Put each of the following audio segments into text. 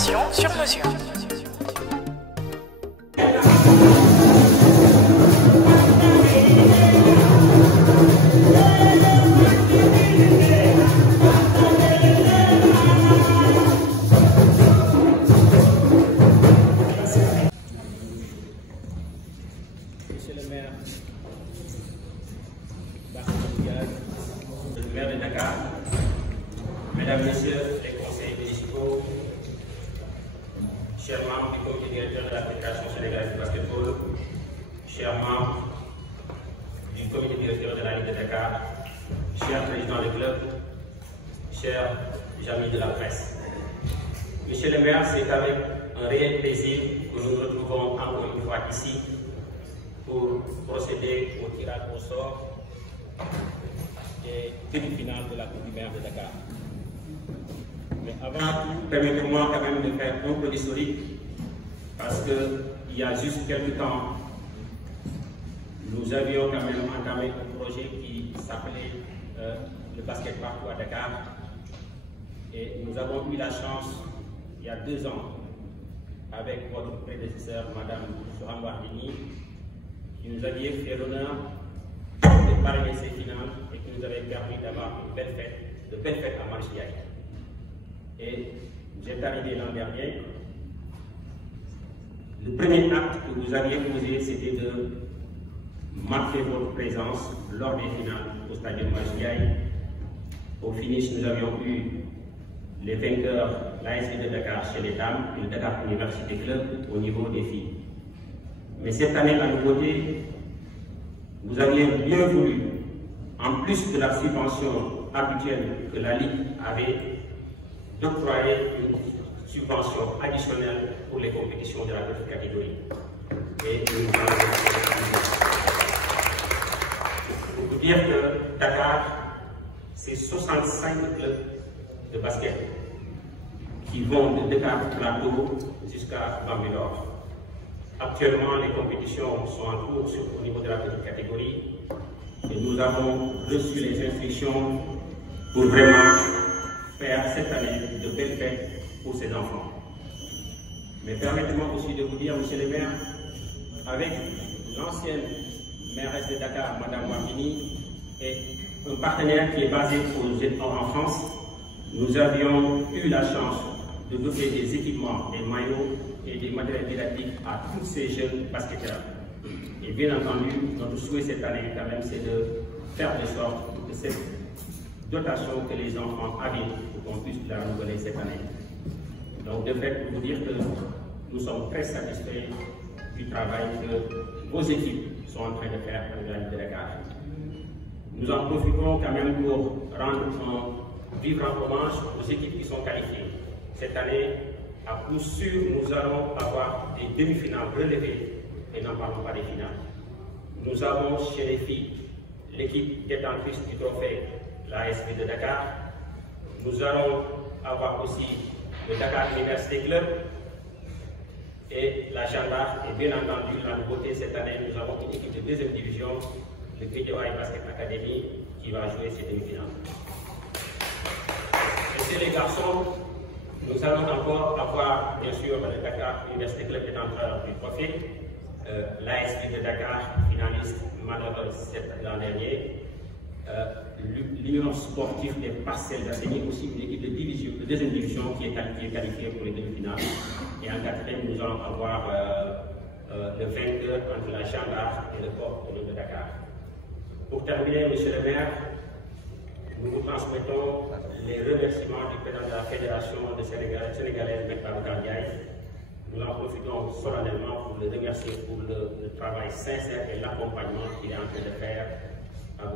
formation sur mesure. Monsieur le maire, le maire de Dakar, Mesdames, Messieurs les conseillers municipaux, chers membres du comité directeur de la Fédération sénégalaise de basketball, chers membres du comité directeur de la Ligue de Dakar, chers présidents de club, chers amis de la presse. Monsieur le maire, c'est avec un réel plaisir que nous nous retrouvons encore une fois ici pour procéder au tirage au sort des demi-finales de la Coupe du maire de Dakar. Mais avant tout, permettez-moi quand même de faire un peu d'historique, parce qu'il y a juste quelques temps, nous avions quand même entamé un projet qui s'appelait le basket partout à Dakar, et nous avons eu la chance, il y a 2 ans, avec votre prédécesseur, Madame Soham Wardini, qui nous aviez fait l'honneur de parrainer ces finales et qui nous avait permis d'avoir de belles fêtes à Marchiaï. Et j'ai arrivé l'an dernier. Le premier acte que vous aviez posé, c'était de marquer votre présence lors des finales au stade de Marchiaï. Au finish, nous avions eu les vainqueurs, l'ASV de Dakar chez les dames et le Dakar Université Club au niveau des filles. Mais cette année, la nouveauté, vous aviez bien voulu, en plus de la subvention habituelle que la Ligue avait, d'octroyer une subvention additionnelle pour les compétitions de la petite catégorie. Et nous pour vous dire que Dakar, c'est 65 clubs de basket qui vont de Dakar Plateau jusqu'à Bambilor. Actuellement, les compétitions sont en cours au niveau de la petite catégorie et nous avons reçu les instructions pour vraiment faire cette année de belles fêtes pour ces enfants. Mais permettez-moi aussi de vous dire, monsieur le maire, avec l'ancienne mairesse de Dakar, Madame Wardini, et un partenaire qui est basé en France, nous avions eu la chance de doter des équipements, des maillots et des matériels didactiques à tous ces jeunes basketteurs. Et bien entendu, notre souhait cette année, quand même, c'est de faire de sorte que cette dotation que les enfants avaient, pour qu'on puisse la renouveler cette année. Donc, de fait, pour vous dire que nous sommes très satisfaits du travail que vos équipes sont en train de faire avec la Ligue de Dakar. Nous en profitons quand même pour rendre un vibrant hommage aux équipes qui sont qualifiées. Cette année, à coup sûr, nous allons avoir des demi-finales relevées et n'en parlons pas des finales. Nous avons chez les filles l'équipe détentrice du trophée, l'ASV de Dakar. Nous allons avoir aussi le Dakar Université Club et la Gendarme. Et bien entendu, la nouveauté cette année, nous avons une équipe de 2e division, le Guédiawaye Basket Academy, qui va jouer ces demi-finales. Et chez les garçons, nous allons encore avoir, bien sûr, le Dakar Université Club détenteur du trophée, l'ASV de Dakar, finaliste malheureuse l'an dernier, l'Union sportive des parcelles d'Assaini, aussi une équipe de 2e division qui est qualifiée pour les demi-finales. Et en 4e, nous allons avoir le vainqueur entre la Gendarme et le Corps de Dakar. Pour terminer, monsieur le maire, nous vous transmettons les remerciements du président de la Fédération sénégalaise, M. Babacar Ndiaye. Nous en profitons solennellement pour le remercier pour le travail sincère et l'accompagnement qu'il est en train de faire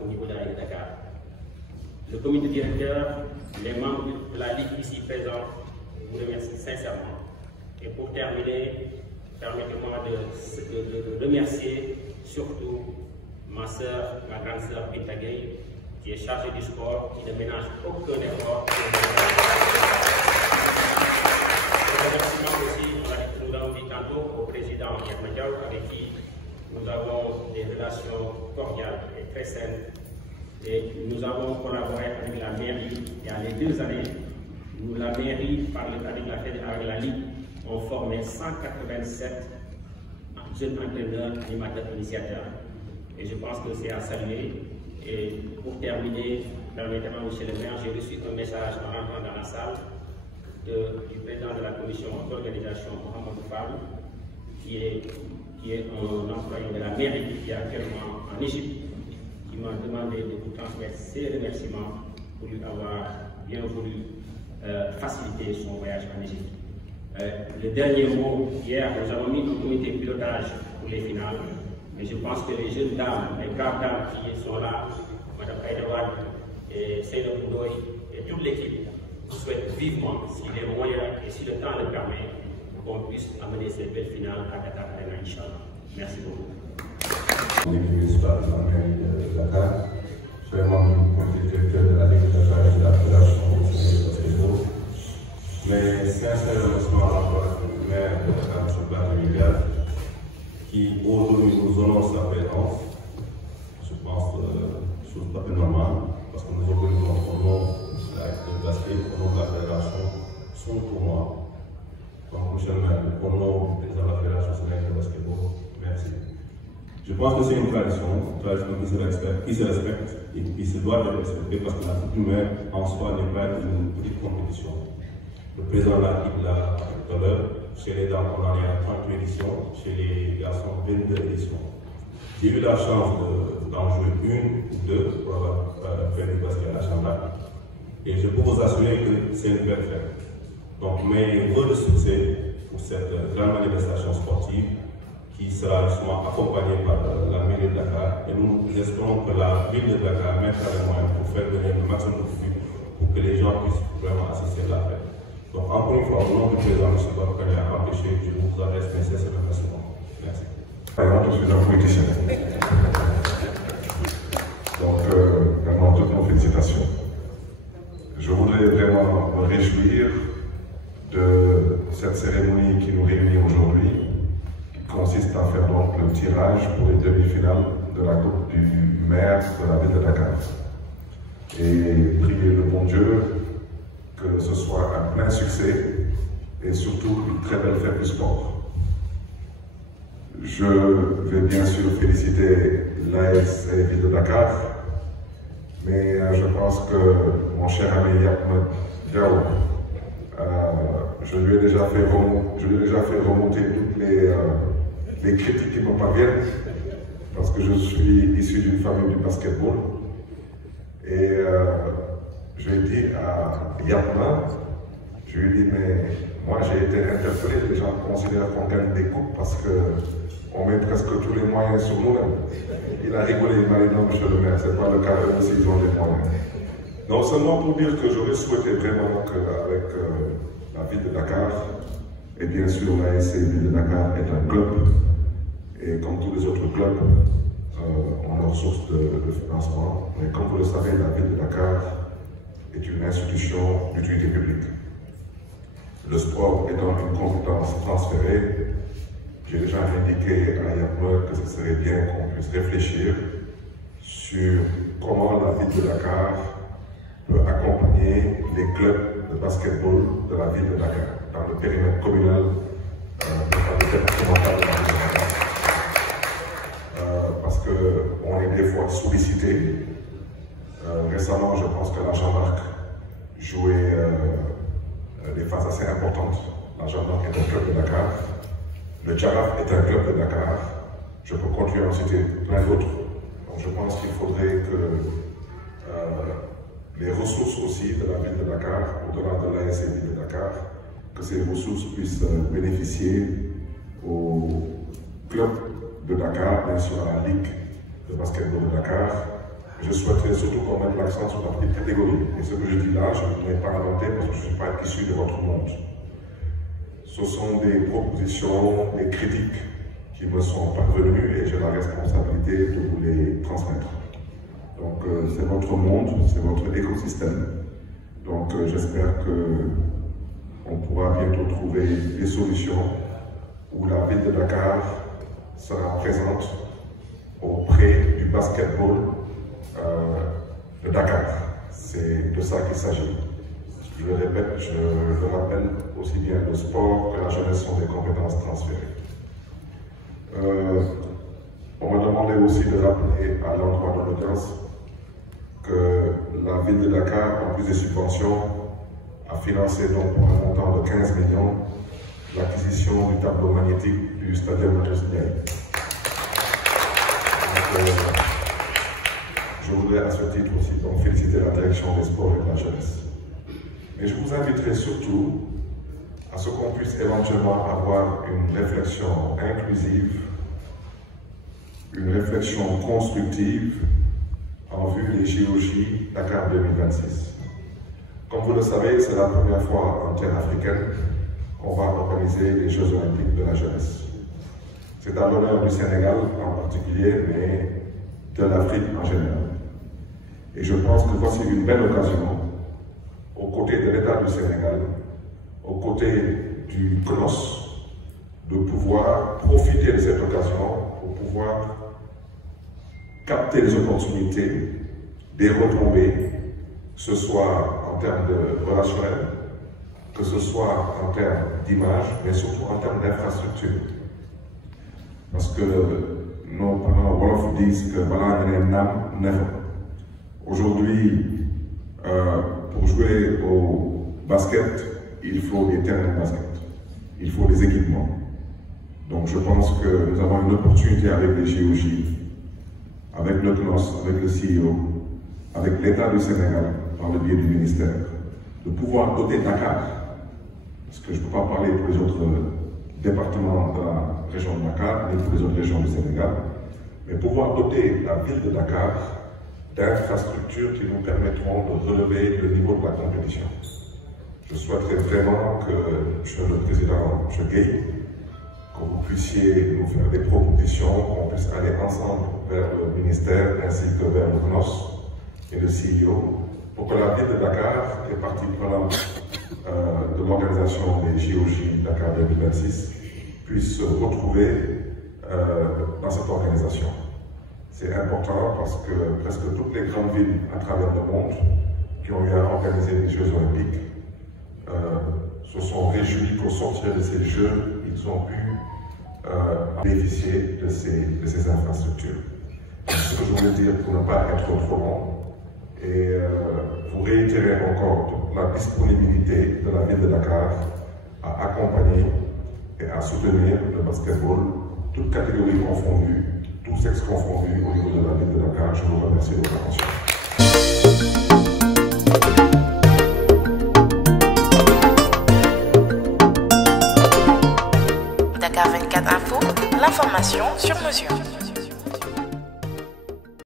au niveau de la Ligue de Dakar. Le comité directeur, les membres de la Ligue ici présents, vous remercie sincèrement. Et pour terminer, permettez-moi de remercier surtout ma soeur, ma grande sœur Binta Gueye, qui est chargée du sport, qui ne ménage aucun effort. Remerciement aussi, nous l'avons dit tantôt, au président Yahma Diaw, avec qui nous avons des relations cordiales et très saines. Et nous avons collaboré avec la mairie il y a les 2 années. Nous, la mairie, avec la Ligue, ont formé 187 jeunes entraîneurs, animateurs, initiateurs. Et je pense que c'est à saluer. Et pour terminer, permettez-moi, monsieur le maire, j'ai reçu un message en rentrant dans la salle du président de la commission d'organisation, Mohamed Fall, qui est un employé de la mairie qui est actuellement en Égypte, qui m'a demandé de vous transmettre ses remerciements pour lui avoir bien voulu faciliter son voyage en Égypte. Le dernier mot, hier, nous avons mis un comité de pilotage pour les finales, mais je pense que les jeunes dames, les braves dames qui sont là, Mme Aïdawad et Seyda Boudoy et toute l'équipe, souhaitent vivement, si les moyens et si le temps le permet, qu'on puisse amener cette belle finale à Dakar Arena, Inch'Allah. Merci beaucoup. L'équipe municipale de la mairie de Dakar, je suis membre du directeur de la Ligue de Dakar et de la Fédération professionnelle de basketball. Mais sincère remerciement à la maire de Dakar, M. Barthélémy, qui aujourd'hui nous honore sa présence. Je pense chose tout à fait normale, parce que nous organisons au nom de la basket, au nom de la fédération, son tournoi. Donc, monsieur le maire, au nom du président de la fédération sénégalaise de basketball, merci. Je pense que c'est une tradition qui se respecte et qui se doit être respectée parce que la Coupe du Maire en soi n'est pas une petite compétition. Le président l'a dit là tout à l'heure, chez les dames on en est à 38 éditions, chez les garçons 22 éditions. J'ai eu la chance d'en jouer une ou deux pour avoir fait du basket à la Chambre. Et je peux vous assurer que c'est une belle fête. Donc mes vœux de succès pour cette grande manifestation sportive qui sera justement accompagnée par la mairie de Dakar. Et nous espérons que la ville de Dakar mettra les moyens pour faire venir le maximum de public pour que les gens puissent vraiment assister à la fête. Donc encore une fois, au nom du président M. Babacar a empêché, je vous adresse mes sincères remerciements. Merci. Je suis un politicien. Donc, vraiment, toutes nos félicitations. Je voudrais vraiment me réjouir de cette cérémonie qui nous réunit aujourd'hui, qui consiste à faire donc le tirage pour les demi-finales de la Coupe du maire de la ville de Dakar. Et prier le bon Dieu que ce soit un plein succès et surtout une très belle fête du sport. Je vais bien sûr féliciter l'AS Ville de Dakar, mais je pense que mon cher ami Yatma Diaw, je lui ai déjà fait remonter toutes les critiques qui me parviennent, parce que je suis issu d'une famille du basketball. Et je lui ai dit à Yatma, je lui ai dit, mais moi j'ai été interpellé, les gens considèrent qu'on gagne des coupes parce qu'on met presque tous les moyens sur nous-mêmes. Il a rigolé, il m'a dit non, monsieur le maire, c'est pas le cas, eux aussi ils ont des moyens. Donc seulement pour dire que j'aurais souhaité vraiment qu'avec la ville de Dakar, et bien sûr l'ASC Ville de Dakar est un club, et comme tous les autres clubs, ont leur source de financement. Mais comme vous le savez, la ville de Dakar est une institution d'utilité publique. Le sport étant une compétence transférée, j'ai déjà indiqué à Yatma que ce serait bien qu'on puisse réfléchir sur comment la ville de Dakar peut accompagner les clubs de basketball de la ville de Dakar, dans le périmètre communal départemental de la ville de Dakar. Parce qu'on est des fois sollicité. Récemment, je pense que la Jeanne d'Arc jouait des phases assez importantes. La Jeanne d'Arc est un club de Dakar. Le Djaraf est un club de Dakar. Je peux continuer à en citer plein d'autres. Donc je pense qu'il faudrait que les ressources aussi de la ville de Dakar, au-delà de l'ASC Ville de Dakar, que ces ressources puissent bénéficier aux clubs de Dakar, bien sûr à la Ligue de basketball de Dakar. Je souhaiterais surtout qu'on mette l'accent sur la petite catégorie. Et ce que je dis là, je ne l'ai pas inventé parce que je ne suis pas issu de votre monde. Ce sont des propositions, des critiques qui me sont parvenues et j'ai la responsabilité de vous les transmettre. Donc c'est votre monde, c'est votre écosystème. Donc j'espère qu'on pourra bientôt trouver des solutions où la ville de Dakar sera présente auprès du basketball de Dakar. C'est de ça qu'il s'agit. Je le répète, je le rappelle, aussi bien le sport que la jeunesse sont des compétences transférées. On m'a demandé aussi de rappeler à l'endroit de l'audience que la ville de Dakar, en plus des subventions, a financé donc pour un montant de 15 millions l'acquisition du tableau magnétique du stadium Marius Ndiaye. Je voudrais à ce titre aussi donc féliciter la direction des sports et de la jeunesse. Mais je vous inviterai surtout à ce qu'on puisse éventuellement avoir une réflexion inclusive, une réflexion constructive en vue des JOJ Dakar 2026. Comme vous le savez, c'est la première fois en terre africaine qu'on va organiser les Jeux Olympiques de la jeunesse. C'est à l'honneur du Sénégal en particulier, mais de l'Afrique en général. Et je pense que voici une belle occasion, aux côtés de l'État du Sénégal, aux côtés du CNOS, de pouvoir profiter de cette occasion pour pouvoir capter les opportunités, des retombées, que ce soit en termes de relationnel, que ce soit en termes d'image, mais surtout en termes d'infrastructure. Parce que nos parents Wolof disent que voilà, il y a un âme never. Aujourd'hui, pour jouer au basket, il faut des terrains de basket, il faut des équipements. Donc je pense que nous avons une opportunité avec les JOJ, avec le CNOS, avec le CEO, avec l'État du Sénégal, par le biais du ministère, de pouvoir doter Dakar, parce que je ne peux pas parler pour les autres départements de la région de Dakar, ni pour les autres régions du Sénégal, mais pouvoir doter la ville de Dakar d'infrastructures qui nous permettront de relever le niveau de la compétition. Je souhaiterais vraiment que, Monsieur le Président, M. Gueye, que vous puissiez nous faire des propositions, qu'on puisse aller ensemble vers le ministère ainsi que vers le CNOS et le CEO, pour que la ville de Dakar, qui est partie prenante de l'organisation des JOJ Dakar 2026, puisse se retrouver dans cette organisation. C'est important parce que presque toutes les grandes villes à travers le monde qui ont eu à organiser les Jeux Olympiques se sont réjouis qu'au sortir de ces Jeux, ils ont pu bénéficier de ces infrastructures. C'est ce que je voulais dire pour ne pas être trop long et vous réitérer encore la disponibilité de la ville de Dakar à accompagner et à soutenir le basketball, toutes catégories confondues, tous sexes confondus au niveau de la ville de Dakar. Je vous remercie de votre attention. Dakar 24 Info, l'information sur mesure.